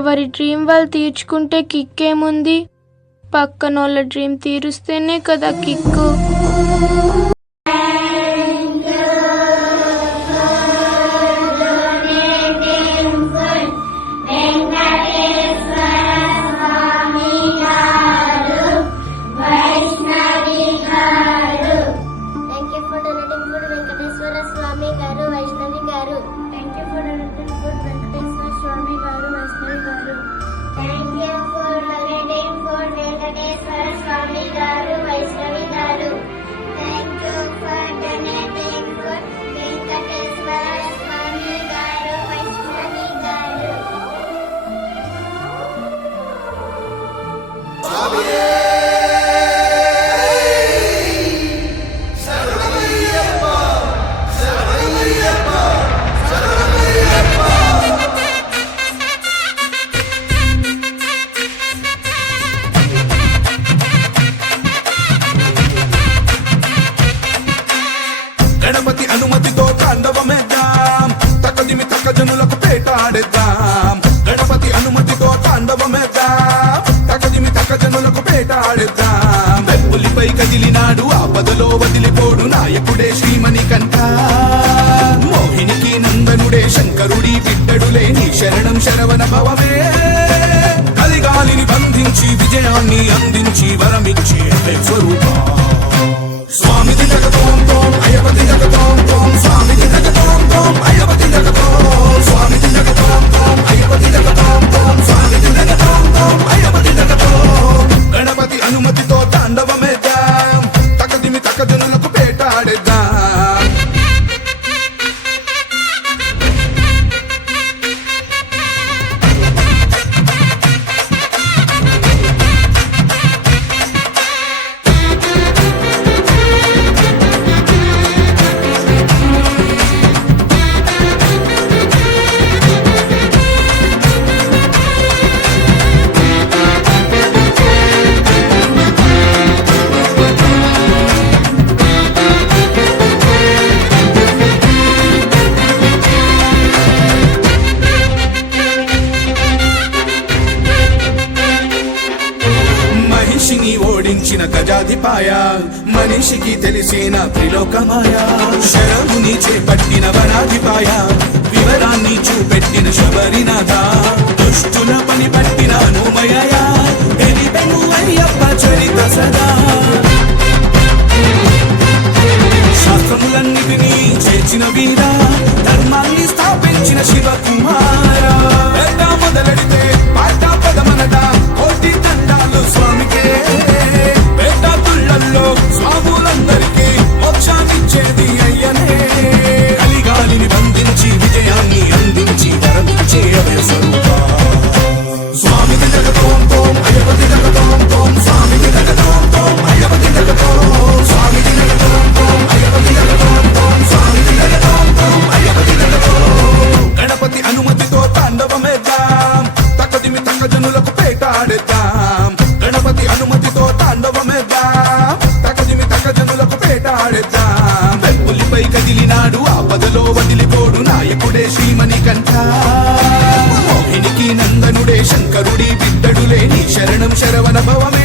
ఎవరి డ్రీమ్ వాళ్ళు తీర్చుకుంటే కిక్కేముంది, పక్కనోళ్ళ డ్రీమ్ తీరుస్తేనే కదా కిక్కు. గణపతి అనుమతితో తాండవమేద్దాం, తక్కదిమి తక్క జనులకు పేటాడేద్దాం. గణపతి అనుమతితో తాండవమేద్దాం, తక్కదిమి తక్క జనులకు పేటాడేద్దాం. వెప్పులిపై కదిలినాడు ఆపదలో వదిలిపోడు నాయకుడే శ్రీమణికంఠ. మోహినికి నందనుడే శంకరుడి బిడ్డడులే నీ శరణం శరవణ భవమే. కలిగాలిని బంధించి విజయాన్ని అందించి వరమిచ్చి స్వరూపా. స్వామిది జగతోం తోం అయ్యపతి జగతోం తోం, స్వామిది జగతోం తోం అయ్యపతి జగతోం, స్వామిది జగతోం తోం అయ్యపతి జగతోం తోం, స్వామిది జగతోం తోం అయ్యపతి జగతోం. గణపతి అనుమతితో తాండవమేద్దాం, తక్కదిమి తక్క జనులకు పేటాడేద్దాం. మహిషిని ఓడించిన గజాధిపాయ, మనిషికి తెలిసిన త్రిలోకమాయ. శరముని చేపట్టిన వనాధిపాయ, వివరాన్ని చూపెట్టిన శబరినాథ. దుష్టుల పని పట్టిన అనుమయ, తెలిపెను అయ్యప్ప చరిత సదా. శాస్త్రములన్నిటినీ చేర్చిన వీర, ధర్మాన్ని స్థాపించిన శివకుమార. మొదలెడితే పాట పదమనట, కోటి దండాలు స్వామికే. పేట తుళ్ళల్లో స్వాములందరికీ మోక్షాన్నిచ్చేది అయ్యనే. కలిగాలిని బంధించి విజయాన్ని అందించి వరమిచ్చే అభయ స్వరూపా. స్వామిది జగతోం తోం అయ్యపతి జగతోం తోం, స్వామిది జగతోం తోం అయ్యపతి జగతోం, స్వామిది జగతోం తోం అయ్యపతి జగతోం తోం, స్వామిది జగతోం తోం అయ్యపతి జగతోం. గణపతి అనుమతితో తాండవమేద్దాం, తక్కదిమి తక్క జనులకు పేటాడేద్దాం. గణపతి అనుమతితో తాండవమేద్దాం, తక్కదిమి తక్క జనులకు పేటాడేద్దాం. వెప్పులిపై కదిలినాడు ఆపదలో వదిలిపోడు నాయకుడే శ్రీమణికంఠ. మోహినికి నందనుడే శంకరుడి బిడ్డడులే నీ శరణం శరవణ భవమే.